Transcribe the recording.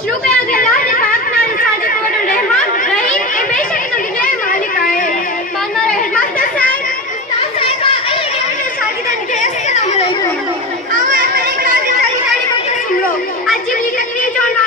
شروع کیا کہ اللہ نے پاک نال ساڈے کول رحمان رحیم اے بے شک دنیا مالک آئے مانا رحمت حسین استاد صاحبہ اے نے شاگردان کے السلام علیکم آوا اپنے کلاس چالی چالی کو سمرو اج بھی تقریر جو نہ